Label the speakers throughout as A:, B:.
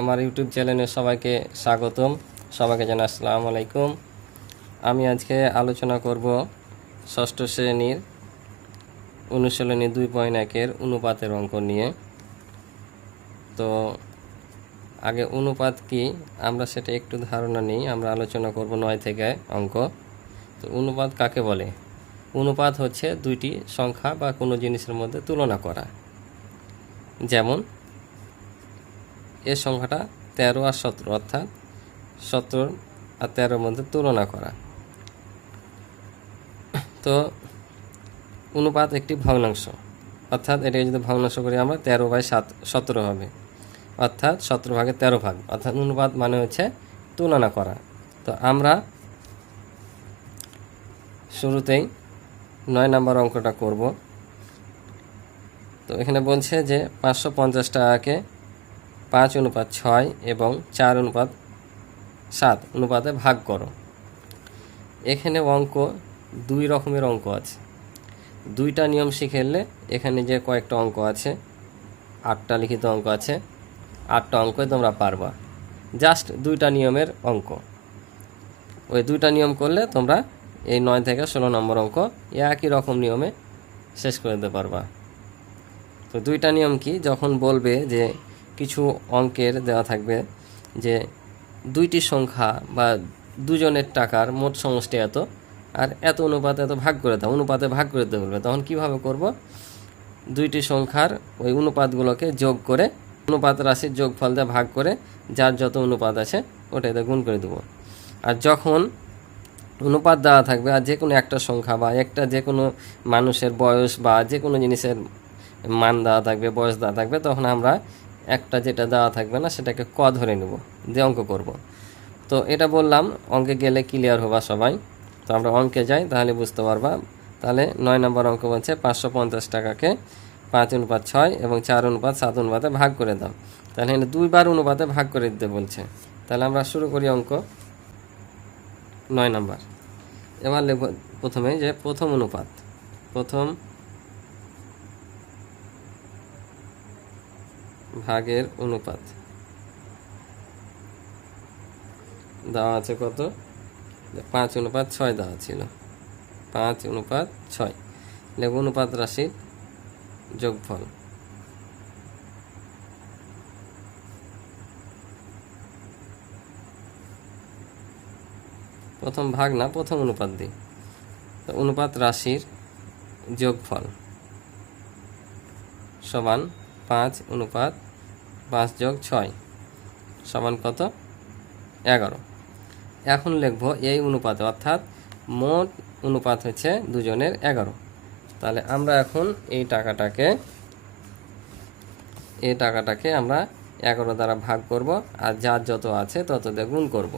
A: আমার ইউটিউব চ্যানেলে সবাইকে স্বাগতম। সবাইকে জানা আসসালামু আলাইকুম। আমি আজকে আলোচনা করব ষষ্ঠ শ্রেণির অনুশীলনী দুই পয়েন্ট একের অনুপাতের অঙ্ক নিয়ে। তো আগে অনুপাত কি? আমরা সেটা একটু ধারণা নিই। আমরা আলোচনা করব নয় থেকে অঙ্ক। তো অনুপাত কাকে বলে? অনুপাত হচ্ছে দুইটি সংখ্যা বা কোনো জিনিসের মধ্যে তুলনা করা। যেমন এর সংখ্যাটা তেরো আর সতেরো, অর্থাৎ সতেরো আর তেরোর মধ্যে তুলনা করা। তো অনুপাত একটি ভগ্নাংশ, অর্থাৎ এটাকে যদি ভগ্নাংশ করি আমরা তেরো বাই সাত, সতেরো হবে। অর্থাৎ সতেরো ভাগে তেরো ভাগ, অর্থাৎ অনুপাত মানে হচ্ছে তুলনা করা। তো আমরা শুরুতেই নয় নাম্বার অঙ্কটা করব। তো এখানে বলছে যে পাঁচশো পঞ্চাশ টাকাকে পাঁচ অনুপাত ছয় এবং চার অনুপাত সাত অনুপাতে ভাগ করো। এখানে অঙ্ক দুই রকমের অঙ্ক আছে। দুইটা নিয়ম শিখেলে এখানে যে কয়েকটা অঙ্ক আছে, আটটা লিখিত অঙ্ক আছে, আটটা অঙ্কই তোমরা পারবা। জাস্ট দুইটা নিয়মের অঙ্ক। ওই দুইটা নিয়ম করলে তোমরা এই নয় থেকে ষোলো নম্বর অঙ্ক একই রকম নিয়মে শেষ করে দিতে পারবা। তো দুইটা নিয়ম কি? যখন বলবে যে কিছু অঙ্কের দেওয়া থাকবে যে দুইটি সংখ্যা বা দুজনের টাকার মোট সমষ্টি এত, আর এত অনুপাতে এত ভাগ করে দাও, অনুপাতে ভাগ করে দিতে বলবে। তখন কীভাবে করব? দুইটি সংখ্যার ওই অনুপাতগুলোকে যোগ করে অনুপাত রাশির যোগফল দিয়ে ভাগ করে যার যত অনুপাত আছে ওটাতে গুণ করে দেবো। আর যখন অনুপাত দেওয়া থাকবে, আর যে কোনো একটা সংখ্যা বা একটা যে কোনো মানুষের বয়স বা যে কোনো জিনিসের মান দেওয়া থাকবে, বয়স দেওয়া থাকবে, তখন আমরা একটা যেটা দেওয়া থাকবে না, সেটাকে ক ধরে নেব, দিয়ে অঙ্ক করব। তো এটা বললাম, অঙ্কে গেলে ক্লিয়ার হবা সবাই। তো আমরা অঙ্কে যাই, তাহলে বুঝতে পারবা। তাহলে নয় নম্বর অঙ্ক বলছে, পাঁচশো পঞ্চাশ টাকাকে পাঁচ অনুপাত ছয় এবং চার অনুপাত সাত অনুপাতে ভাগ করে দাও। তাহলে এখানে দুইবার অনুপাতে ভাগ করে দিতে বলছে। তাহলে আমরা শুরু করি অঙ্ক। নয় নম্বর। এবার লিখব প্রথমে যে প্রথম অনুপাত। প্রথম ভাগের অনুপাত। দেওয়া আছে কত? পাঁচ অনুপাত ছয় দেওয়া ছিল। পাঁচ অনুপাত ছয়। লেব অনুপাত রাশির যোগফল। প্রথম ভাগ না, প্রথম অনুপাত দিই। অনুপাত রাশির যোগফল সমান পাঁচ অনুপাত পাঁচ যোগ ছয় সমান কত? এগারো। এখন লিখব এই অনুপাতে, অর্থাৎ মোট অনুপাত হচ্ছে দুজনের এগারো। তাহলে আমরা এখন এই টাকাটাকে এই টাকাটাকে আমরা এগারো দ্বারা ভাগ করব, আর যার যত আছে তত দিয়ে গুণ করব।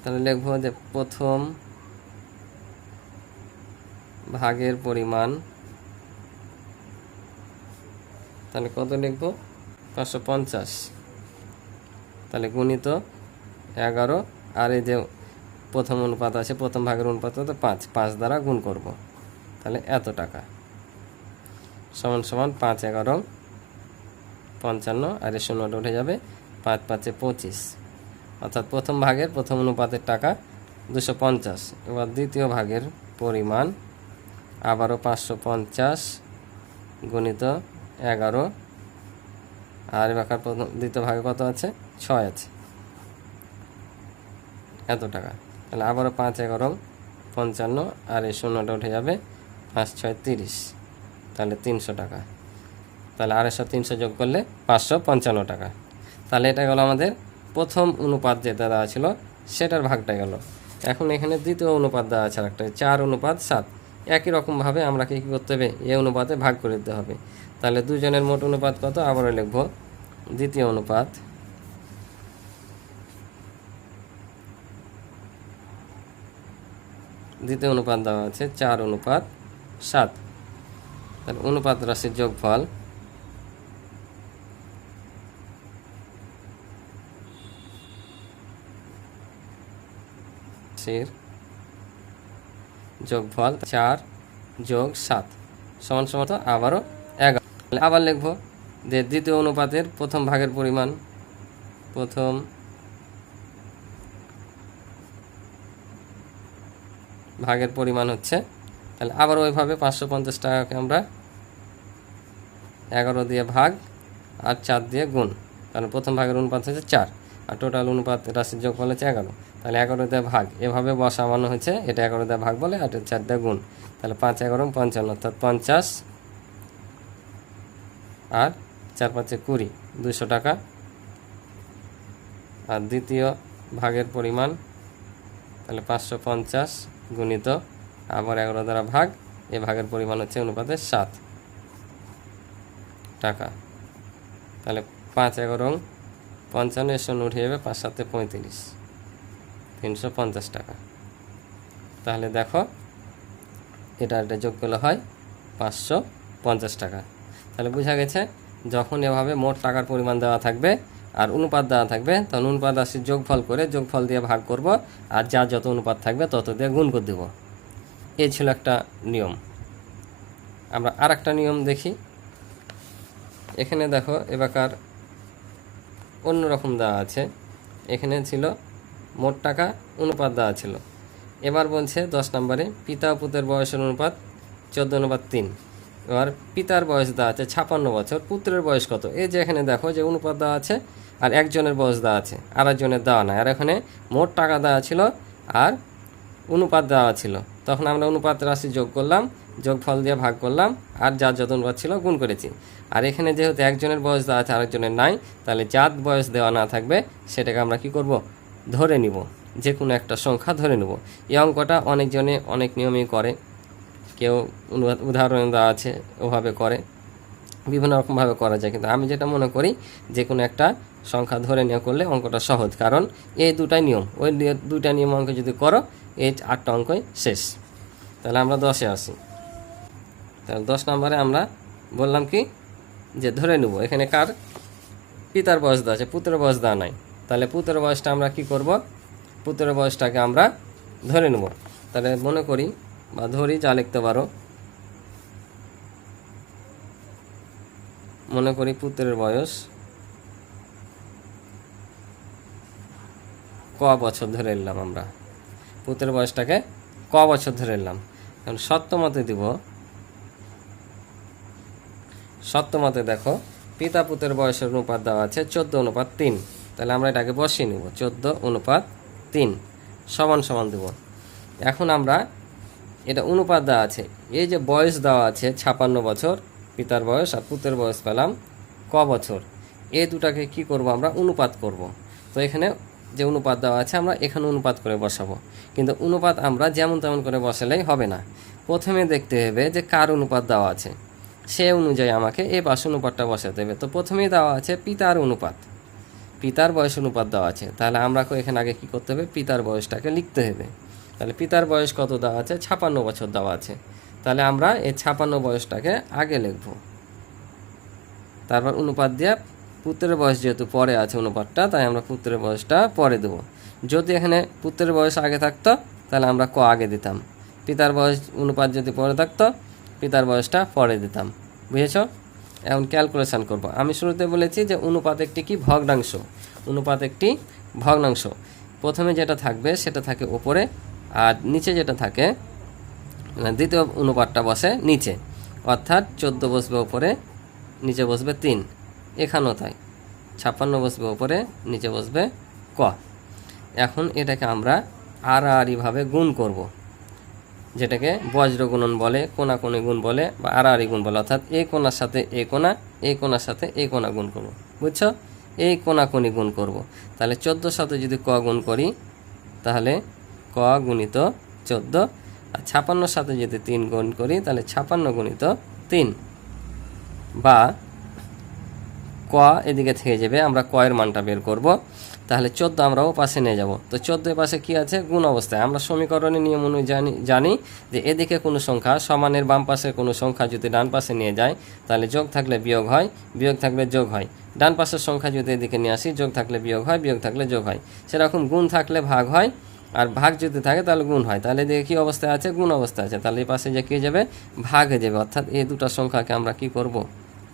A: তাহলে লিখব যে প্রথম ভাগের পরিমাণ তাহলে কত লিখব? পাঁচশো পঞ্চাশ। তাহলে গুণিত এগারো। আর এই যে প্রথম অনুপাত আছে, প্রথম ভাগের অনুপাত তো পাঁচ। পাঁচ দ্বারা গুণ করব। তাহলে এত টাকা। সমান সমান পাঁচ এগারো, পঞ্চান্ন, আর এই শূন্যটা উঠে যাবে পাঁচ পাঁচে পঁচিশ। অর্থাৎ প্রথম ভাগের প্রথম অনুপাতের টাকা দুশো পঞ্চাশ। এবার দ্বিতীয় ভাগের পরিমাণ আবারও পাঁচশো পঞ্চাশ গণিত এগারো। আর এবার প্রথম দ্বিতীয় ভাগে কত আছে? ছয় আছে। এত টাকা। তাহলে আবারও পাঁচ, এগারো, পঞ্চান্ন, আর এই শূন্যটা উঠে যাবে পাঁচ, ছয়, তিরিশ। তাহলে তিনশো টাকা। তাহলে আড়াইশো, তিনশো যোগ করলে পাঁচশো পঞ্চান্ন টাকা। তাহলে এটা গেল আমাদের প্রথম অনুপাত যেটা দেওয়া ছিল, সেটার ভাগটা গেল। এখন এখানে দ্বিতীয় অনুপাত দেওয়া আছে একটা চার অনুপাত সাত। একই রকমভাবে আমরা কী করতে হবে? এ অনুপাতে ভাগ করে দিতে হবে। তাহলে দুজনের মোট অনুপাত কত? আবারও লিখব। দ্বিতীয় অনুপাত। দ্বিতীয় অনুপাত দেওয়া আছে, চার অনুপাত সাত। তাহলে অনুপাত রাশির যোগফল যোগফল চার যোগ সাত। সমান সমান আবারও আবার লিখব যে দ্বিতীয় অনুপাতের প্রথম ভাগের পরিমাণ, প্রথম ভাগের পরিমাণ হচ্ছে, তাহলে আবার ওইভাবে পাঁচশো পঞ্চাশ টাকাকে আমরা এগারো দিয়ে ভাগ আর চার দিয়ে গুণ, কারণ প্রথম ভাগের অনুপাত হচ্ছে চার আর টোটাল অনুপাত রাশির যোগফল হচ্ছে এগারো, তাহলে এগারো দিয়ে ভাগ, এভাবে বসাবানো হচ্ছে এটা এগারো দিয়ে ভাগ বলে আর চার দিয়ে গুণ, তাহলে পাঁচ এগারো পঞ্চান্ন, অর্থাৎ পঞ্চাশ আর চার পাঁচে কুড়ি দুশো টাকা। আর দ্বিতীয় ভাগের পরিমাণ, তাহলে পাঁচশো পঞ্চাশ গুণিত আবার এগারো দ্বারা ভাগ, এ ভাগের পরিমাণ হচ্ছে অনুপাতে সাত টাকা। তাহলে পাঁচ এগারো পঞ্চান্ন এর সঙ্গে উঠে যাবে পাঁচ সাতে পঁয়ত্রিশ, তিনশো পঞ্চাশ টাকা। তাহলে দেখো, এটা এটা যোগ করলে হয় পাঁচশো পঞ্চাশ টাকা। তাহলে বোঝা গেছে যখন এভাবে মোট টাকার পরিমাণ দেওয়া থাকবে আর অনুপাত দেওয়া থাকবে, তখন অনুপাত রাশির যোগফল করে যোগফল দিয়ে ভাগ করব আর যা যত অনুপাত থাকবে তত দিয়ে গুণ করে দেব। এই ছিল একটা নিয়ম। আমরা আর একটা নিয়ম দেখি। এখানে দেখো এবারকার অন্যরকম দেওয়া আছে। এখানে ছিল মোট টাকা, অনুপাত দেওয়া ছিল। এবার বলছে দশ নম্বরে পিতা পুতের বয়সের অনুপাত, চোদ্দ অনুপাত তিন। এবার পিতার বয়স দেওয়া আছে ছাপান্ন বছর, পুত্রের বয়স কত? এই যে এখানে দেখো যে অনুপাত দেওয়া আছে, আর একজনের বয়স দেওয়া আছে আর একজনের দেওয়া নাই। আর এখানে মোট টাকা দেওয়া ছিল আর অনুপাত দেওয়া ছিল। তখন আমরা অনুপাত রাশি যোগ করলাম, যোগফল দিয়ে ভাগ করলাম, আর যার যত অনুপাত ছিল গুণ করেছি। আর এখানে যেহেতু একজনের বয়স দেওয়া আছে, আরেকজনের নাই, তাহলে যার বয়স দেওয়া না থাকবে, সেটাকে আমরা কি করব? ধরে নিব। যে কোনো একটা সংখ্যা ধরে নেব। এই অঙ্কটা অনেকজনে অনেক নিয়মেই করে। কেউ উদাহরণ দেওয়া আছে, ওভাবে করে। বিভিন্ন রকমভাবে করা যায়, কিন্তু আমি যেটা মনে করি যে কোনো একটা সংখ্যা ধরে নিয়ে করলে অঙ্কটা সহজ, কারণ এই দুটাই নিয়ম। ওই দুইটা নিয়ম অঙ্ক যদি করো, এই আটটা অঙ্কই শেষ। তাহলে আমরা দশে আসি। তাহলে দশ নম্বরে আমরা বললাম কি, যে ধরে নেব, এখানে কার? পিতার বয়স দেওয়া আছে, পুত্রের বয়স দেওয়া নাই। তাহলে পুত্রের বয়সটা আমরা কি করব? পুত্রের বয়সটাকে আমরা ধরে নেব। তাহলে মনে করি বা ধরি যা লিখতে পারো। মনে করি পুত্রের বয়স ক বছর ধরে নিলাম আমরা। পুত্রের বয়সটাকে ক বছর ধরে নিলাম এখন সত্যমতে দিব। সত্যমতে দেখো, পিতা পুত্রের বয়সের অনুপাত দেওয়া আছে চোদ্দ অনুপাত তিন। তাহলে আমরা এটাকে বসিয়ে নেব। চোদ্দ অনুপাত তিন। সমান সমান দেব। এখন আমরা এটা অনুপাত দেওয়া আছে। এই যে বয়স দেওয়া আছে, ছাপান্ন বছর, পিতার বয়স আর পুত্রের বয়স পেলাম ক বছর। এই দুটাকে কি করব আমরা? অনুপাত করব। তো এখানে যে অনুপাত দেওয়া আছে, আমরা এখানে অনুপাত করে বসাবো। কিন্তু অনুপাত আমরা যেমন তেমন করে বসালেই হবে না। প্রথমে দেখতে হবে যে কার অনুপাত দেওয়া আছে। সে অনুযায়ী আমাকে এই পাশে অনুপাতটা বসাতে হবে। তো প্রথমেই দেওয়া আছে পিতার অনুপাত। পিতার বয়স অনুপাত দেওয়া আছে। তাহলে আমরা এখানে আগে কি করতে হবে? পিতার বয়সটাকে লিখতে হবে। তাহলে পিতার বয়স কত দেওয়া আছে? ছাপান্ন বছর দেওয়া আছে। তাহলে আমরা এই ছাপান্ন বয়সটাকে আগে লিখব। তারপর অনুপাত দিয়ে পুত্রের বয়স যেহেতু পরে আছে অনুপাতটা, তাই আমরা পুত্রের বয়সটা পরে দেব। যদি এখানে পুত্রের বয়স আগে থাকতো, তাহলে আমরা ক আগে দিতাম? পিতার বয়স অনুপাত যদি পরে থাকতো, পিতার বয়সটা পরে দিতাম। বুঝেছ? এখন ক্যালকুলেশান করব। আমি শুরুতে বলেছি যে অনুপাত একটি কি? ভগ্নাংশ। অনুপাত একটি ভগ্নাংশ। প্রথমে যেটা থাকবে, সেটা থাকে উপরে আর নিচে যেটা থাকে মানে দ্বিতীয় অনুপাতটা বসে নিচে। অর্থাৎ চোদ্দ বসবে উপরে, নিচে বসবে তিন। এখানেও তাই। ছাপ্পান্ন বসবে উপরে, নিচে বসবে ক। এখন এটাকে আমরা আড়াআড়িভাবে গুণ করব। যেটাকে বজ্র গুণন বলে কোনা কোণে গুণ বলে, বা আড়াআড়ি গুণ বলে। অর্থাৎ এই কোণার সাথে এই কোণা এই কোণার সাথে এই কোণা গুণ করব। বুঝছ? এই কোনা কোণি গুণ করব। তাহলে চোদ্দোর সাথে যদি ক গুণ করি, তাহলে ক গুণিত চোদ্দ, আর ছাপান্নর সাথে যদি তিন গুণ করি, তাহলে ছাপান্ন গুণিত তিন। বা ক এদিকে থেকে যাবে, আমরা কয়ের মানটা বের করব। তাহলে চোদ্দ আমরা ও পাশে নিয়ে যাব। তো চোদ্দ পাশে কি আছে? গুণ অবস্থায়। আমরা সমীকরণের নিয়ম অনুযায়ী জানি যে এদিকে কোনো সংখ্যা সমানের বাম পাশের কোনো সংখ্যা যদি ডান পাশে নিয়ে যায়, তাহলে যোগ থাকলে বিয়োগ হয়, বিয়োগ থাকলে যোগ হয়। ডান পাশের সংখ্যা যদি এদিকে নিয়ে আসি, যোগ থাকলে বিয়োগ হয়, বিয়োগ থাকলে যোগ হয়। সেরকম গুণ থাকলে ভাগ হয়। আর ভাগ যদি থাকে তাহলে গুণ হয়। তাহলে এদিকে কী অবস্থায় আছে? গুণ অবস্থায় আছে। তাহলে এই পাশে যে কে যাবে? ভাগ হয়ে যাবে। অর্থাৎ এই দুটো সংখ্যাকে আমরা কি করব?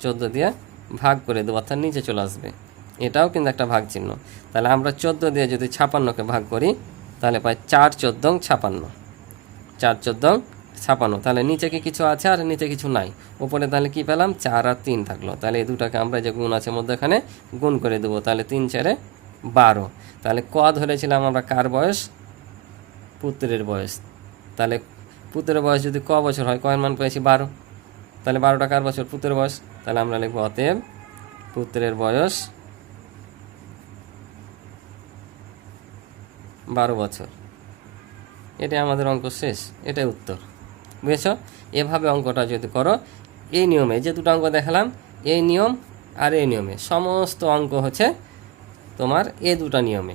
A: চোদ্দ দিয়ে ভাগ করে দেবো। অর্থাৎ নিচে চলে আসবে। এটাও কিন্তু একটা ভাগ চিহ্ন। তাহলে আমরা চোদ্দ দিয়ে যদি ছাপান্নকে ভাগ করি, তাহলে পাই চার চোদ্দং ছাপান্ন। চার চোদ্দং ছাপান্ন। তাহলে নিচে কি কিছু আছে আর নিচে কিছু নাই। উপরে তাহলে কি পেলাম? চার আর তিন থাকল। তাহলে এই দুটাকে আমরা যে গুণ আছে মধ্যেখানে গুণ করে দেবো। তাহলে তিন চারে বারো। তাহলে ক ধরেছিলাম আমরা? কার বয়স? পুত্রের বয়স। তাহলে পুত্রের বয়স যদি ক বছর হয়? কয়ের মান পেয়েছি বারো। তাহলে বারোটা কার বছর? পুত্রের বয়স। তাহলে আমরা লিখব অতএব পুত্রের বয়স বারো বছর। এটাই আমাদের অঙ্ক শেষ। এটাই উত্তর। বুঝেছ? এভাবে অঙ্কটা যদি করো, এই নিয়মে যে দুটো অঙ্ক দেখালাম, এই নিয়ম আর এই নিয়মে সমস্ত অঙ্ক হচ্ছে তোমার এই দুটো নিয়মে।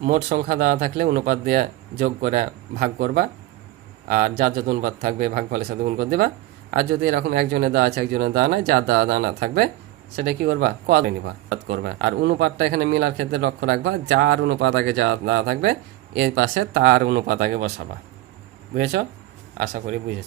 A: মোট সংখ্যা দেওয়া থাকলে অনুপাত দিয়ে যোগ করে ভাগ করবা। আর যার যত অনুপাত থাকবে ভাগ ফলের সাথে গুণ করে দেবা। আর যদি এরকম একজনের দা আছে একজনের দা নাই, যার দা দা না থাকবে, সেটা কি করবা? কল নিবা কত করবা। আর অনুপাতটা এখানে মিলার ক্ষেত্রে লক্ষ্য রাখবা, যার অনুপাত আগে যা দা থাকবে এর পাশে তার অনুপাত আগে বসাবা। বুঝেছ? আশা করি বুঝেছ।